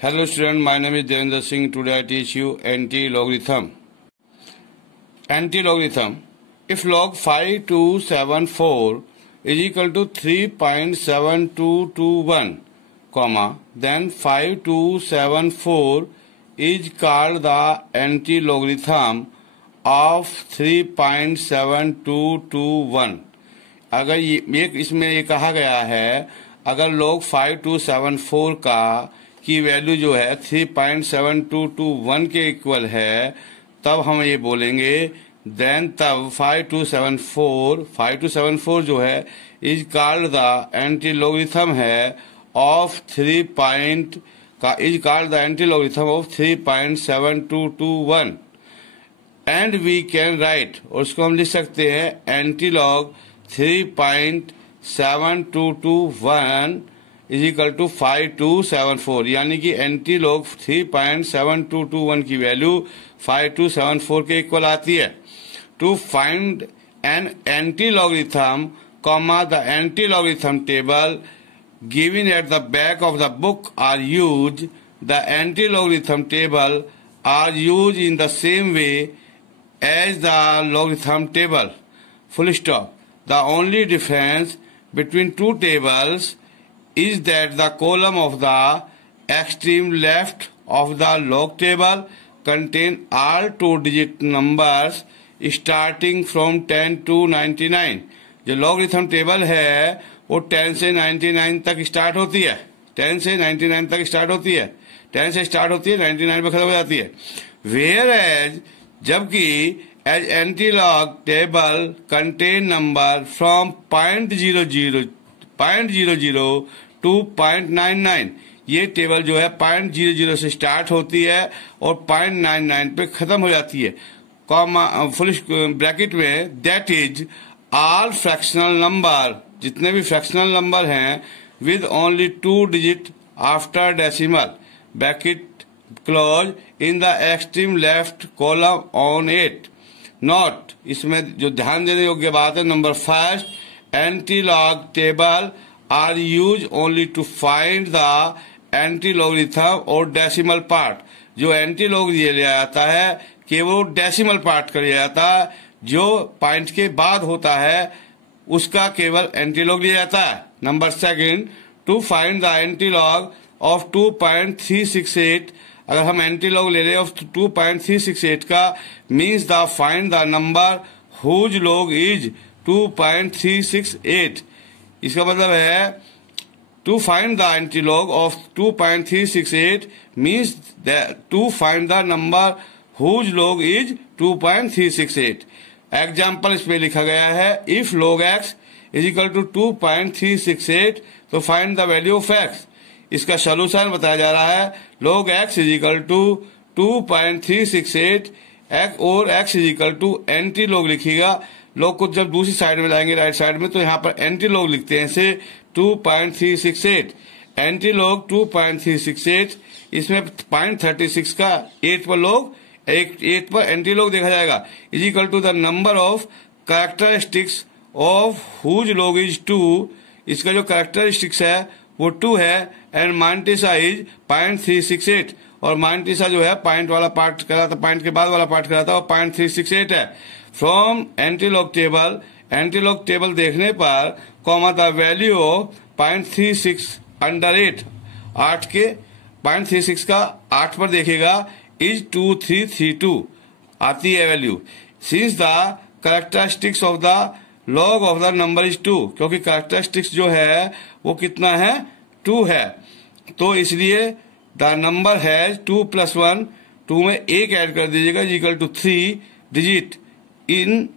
Hello student, my name is Devendra Singh. Today I teach you anti-logarithm. Anti-logarithm. If log 5274 is equal to 3.7221, then 5274 is called the anti-logarithm of 3.7221. अगर ये इसमें ये कहा गया है, अगर log 5274 की वैल्यू जो है 3.7221 के इक्वल है, तब हम ये बोलेंगे देन तब 5274 जो है is called the anti logarithm है of 3.7221 and we can write, और उसको हम लिख सकते हैं anti log 3.7221 is equal to 5274, यानी कि एंटी लॉग 3.7221 की वैल्यू 5274 के इक्वल आती है. To find an anti logarithm the anti logarithm table given at the back of the book are use. The anti logarithm table are use in the same way as the logarithm table. Full stop. The only difference between two tables is that the column of the extreme left of the log table contain all two-digit numbers starting from 10 to 99. जो logarithm table है वो 10 से 99 तक start होती है. 10 से 99 तक start होती है. 10 से स्टार्ट होती है, 99 पे खत्म हो जाती है. Whereas जबकि as anti-log table contain number from 0.00 to 0.99, ये टेबल जो है 0.00 से स्टार्ट होती है और 0.99 पे खत्म हो जाती है. फुल ब्रैकेट में that is all fractional number, जितने भी फ्रैक्शनल नंबर हैं with only 2 digit after decimal, bracket close, in the extreme left column on 8. Note, इसमें जो ध्यान देने योग्य बात है, number first, anti-log table are used only to find the anti-logarithm और decimal part. जो anti-log लिया जाता है केवल decimal part कर लिया जाता है, जो पॉइंट के बाद होता है उसका केवल anti-log लिया जाता है. Number second, to find the anti-log of 2.368. अगर हम anti-log ले रहे हैं ऑफ 2.368 का, means the find the number whose log is 2.368. इसका मतलब है to find the antilog of 2.368 means to find the number whose log is 2.368. Example इसमें लिखा गया है, if log x is equal to 2.368 तो find the value of x. इसका solution बताया जा रहा है, log x is equal to 2.368 और x is equal to antilog लिखिएगा. लोग को जब दूसरी साइड में लाएंगे राइट साइड में, तो यहाँ पर एंटी-लॉग लिखते हैं इसे 2.368. एंटी-लॉग 2.368, इसमें 0.36 का 8 पर लॉग 8 पर एंटी-लॉग देखा जाएगा, is equal to the number of characteristics of whose log is 2. इसका जो कैरेक्टरिस्टिक्स है वो 2 है एंड माइनटिसा इज 0.368, और माइनटिसा जो है पॉइंट वाला पार्ट कराता, पॉइंट के बाद वाला पार्ट कराता है, 0.368 है. फ्रॉम एंटी-लॉग टेबल देखने पर द वैल्यू ऑफ 0.36 अंडर 8 के 0.36 का 8 पर देखेगा इज 2332 आती है value. Since the characteristics of the log of the number is 2, क्योंकि कैरेक्टरिस्टिक्स जो है वो कितना है, 2 है, तो इसलिए द नंबर है 2 + 1, 2 में 1 ऐड कर दीजिएगा is equal to 3 digit in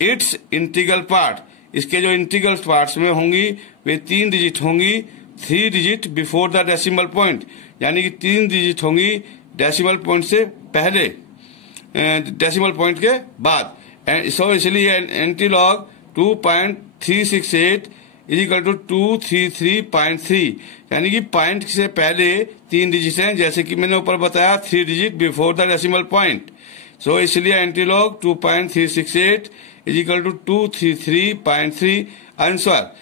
its integral part. इसके जो इंटीग्रल पार्ट्स में होंगी वे 3 डिजिट होंगी, 3 digit before the decimal point, यानी कि 3 डिजिट होंगी डेसिमल पॉइंट से पहले, डेसिमल पॉइंट के बाद. सो इसलिए एंटी-लॉग 2.368 इज इक्वल टू 233.3, यानी कि पॉइंट से पहले 3 डिजिट हैं, जैसे कि मैंने ऊपर बताया 3 digit before the decimal point. So इसलिए antilog 2.368 is equal to 233.3. Answer.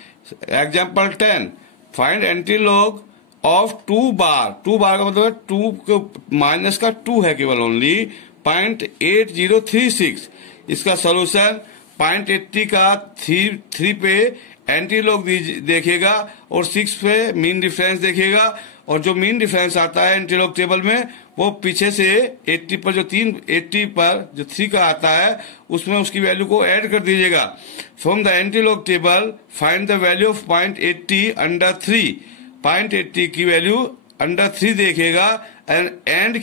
Example 10, find antilog of 2 bar, 2 bar का मतलब है 2 के माइनस का 2 है केवल ओनली 0.8036। इसका सोल्यूशन 0.80 का 3 पे एंटी लॉग देखेगा और 6 पे मीन डिफरेंस देखेगा, और जो मीन डिफरेंस आता है एंटी लॉग टेबल में वो पीछे से 80 पर जो 80 पर जो 3 का आता है उसमें उसकी वैल्यू को ऐड कर दीजिएगा। From the anti log table find the value of 0.80 under 3। 0.80 की वैल्यू अंडर 3 देखेगा एंड ऐड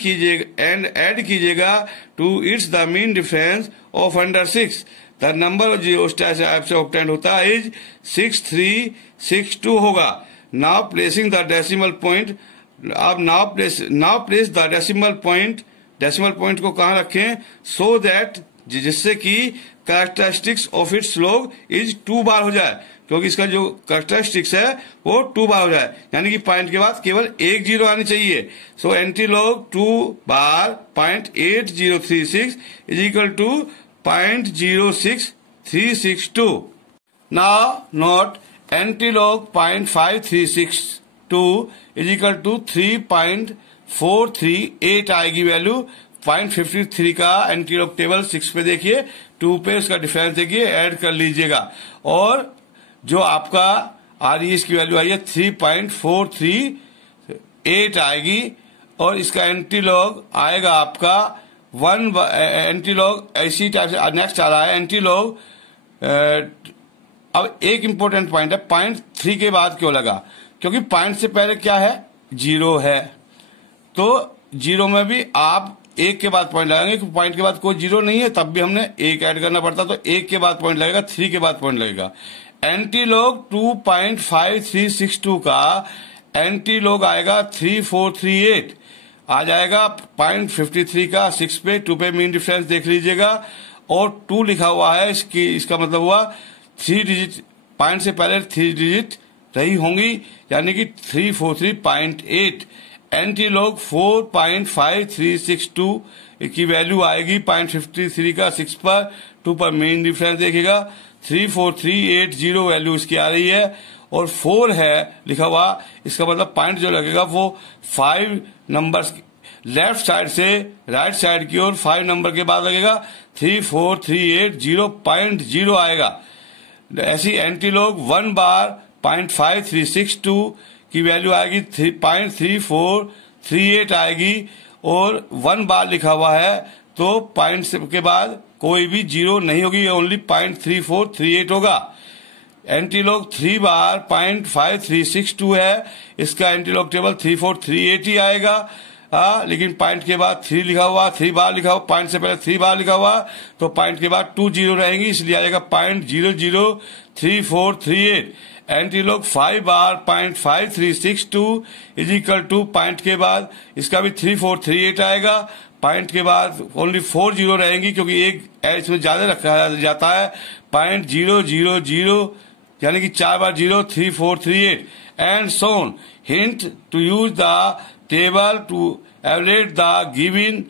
कीजिएगा to its the mean difference of under 6। The number जो आपसे ऑब्टेन होता है इज 6362 होगा। Now placing the decimal point, अब now place the decimal point को कहाँ रखें, सो दैट जिससे कि characteristics of its log is 2 bar हो जाए, क्योंकि इसका जो कैरेक्टरिस्टिक्स है वो 2 बार हो जाए, यानी कि पॉइंट के बाद केवल एक जीरो आनी चाहिए। So anti log 2 bar 0.8036 is equal to 0.06362। Now note anti log 0.5362 is equal to 3.438 आएगी वैल्यू। 0.53 का एंटी लॉग टेबल 6 पे देखिए, 2 पे उसका डिफरेंस देखिए, ऐड कर लीजिएगा, और जो आपका आ रही है इसकी वैल्यू आई है 3.438 आएगी, और इसका एंटी लॉग आएगा आपका 1 एंटी लॉग ऐसी टाइप से नेक्स्ट आ रहा है एंटी लॉग। अब एक इंपॉर्टेंट पॉइंट है, 0.3 के बाद क्यों लगा, क्योंकि पॉइंट से पहले क्या है, 0 है, तो 0 में भी आप 1 के बाद पॉइंट लगाएंगे, क्योंकि पॉइंट के बाद कोई 0 नहीं है, तब भी हमने 1 ऐड करना पड़ता, तो 1 के बाद पॉइंट लगेगा, 3 के बाद पॉइंट लगेगा। एंटी लॉग 2.5362 का एंटी लॉग आएगा 3438 आ जाएगा। 0.53 का 6 पे 2 पे मीन डिफरेंस देख लीजिएगा, और 2 लिखा हुआ है, इसका मतलब हुआ 3 डिजिट, पॉइंट से पहले 3 डिजिट रही होंगी, यानी कि 343.8। एंटी लॉग 4.5362 की वैल्यू आएगी 0.53 का 6 पर, 2 पर मीन डिफरेंस देखेगा, 34380 वैल्यू इसकी आ रही है, और 4 है लिखा हुआ, इसका मतलब पॉइंट जो लगेगा वो 5 नंबर्स लेफ्ट साइड से राइट साइड की ओर 5 नंबर के बाद लगेगा, 34380.0 आएगा। ऐसी एंटी लॉग 1 बार 0.5362 की वैल्यू आएगी 0.3438 आएगी, और 1 बार लिखा हुआ है तो पॉइंट के बाद कोई भी 0 नहीं होगी, ओनली 0.3438 होगा। एंटी लॉग 3 बार 0.5362 है, इसका एंटी लॉग टेबल 3438 ही आएगा, लेकिन पॉइंट के बाद 3 लिखा हुआ, 3 बार लिखा हुआ, पॉइंट से पहले 3 बार लिखा हुआ, तो पॉइंट के बाद 2 0 रहेंगी, इसलिए आएगा 0.003438। Anti log 5 bar 0.5362 is equal two point के बाद इसका भी 3438 आएगा, पॉइंट के बाद ओनली 4 0 रहेंगी, क्योंकि एक इसमें ज्यादा रखा जाता है, 0.000 यानी कि 4 bar 0 3438 and so on. Hint to use the table to average the given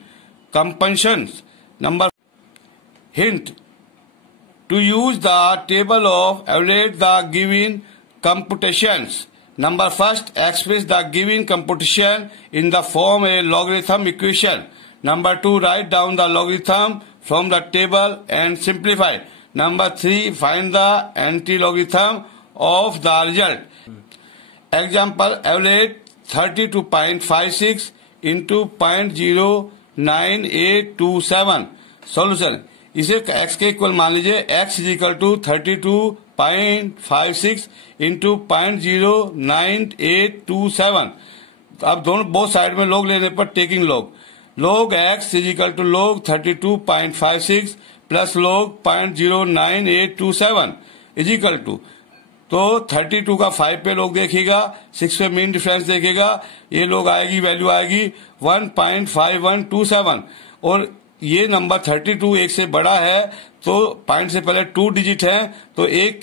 compensations. Number hint to use the table of average the given computations. Number first, express the given computation in the form a logarithm equation. Number 2, write down the logarithm from the table and simplify. Number 3, find the anti-logarithm of the result. Example, average 32.56 into 0.09827. Solution. इसे x के equal मान लीजिए, x is equal to 32.56 into 0.09827। अब दोनों both side में लोग लेने पर टेकिंग लोग x इज इक्वल टू लोग 32.56 प्लस लोग 0.09827 इज इक्वल टू, तो 32 का 5 पे लोग देखेगा, 6 पे मीन डिफरेंस देखेगा, ये लोग आएगी वैल्यू आएगी 1.5127, और ये नंबर 32 1 से बड़ा है, तो पॉइंट से पहले 2 डिजिट है, तो एक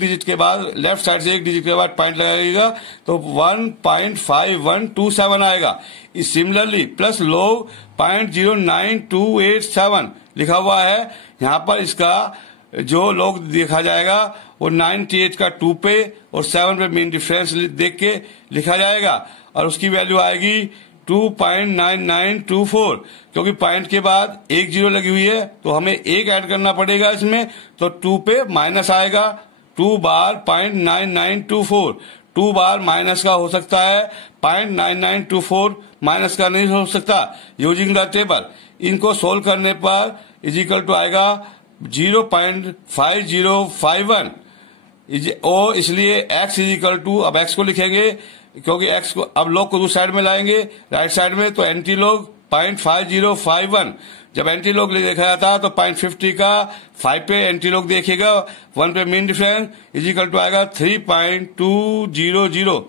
डिजिट के बाद लेफ्ट साइड से 1 डिजिट के बाद पॉइंट लगाएगा, तो 1.5127 आएगा। सिमिलरली प्लस लोग 0.09287 लिखा हुआ है, यहाँ पर इसका जो लोग देखा जाएगा वो 98 का 2 पे और 7 पे मीन डिफरेंस देख के लिखा जाएगा और उसकी वैल्यू आएगी 2.9924। क्योंकि पॉइंट के बाद एक जीरो लगी हुई है तो हमें एक ऐड करना पड़ेगा इसमें, तो 2 पे माइनस आएगा 2 बार 0.9924। 2 बार माइनस का हो सकता है, 0.9924 माइनस का नहीं हो सकता यूजिंग द टेबल। इनको सोल्व करने पर इजिकल टू आएगा 0.5051 और इसलिए x इजिकल टू, अब x को लिखेंगे क्योंकि x को अब लॉग को दूसरी साइड में लाएंगे राइट साइड में, तो एंटी लॉग 0.5051। जब एंटी लॉग देखा जाता है तो 0.50 का 5 पे एंटी लॉग देखेगा, 1 पे मीन डिफरेंस इजिकल टू आएगा 3.200।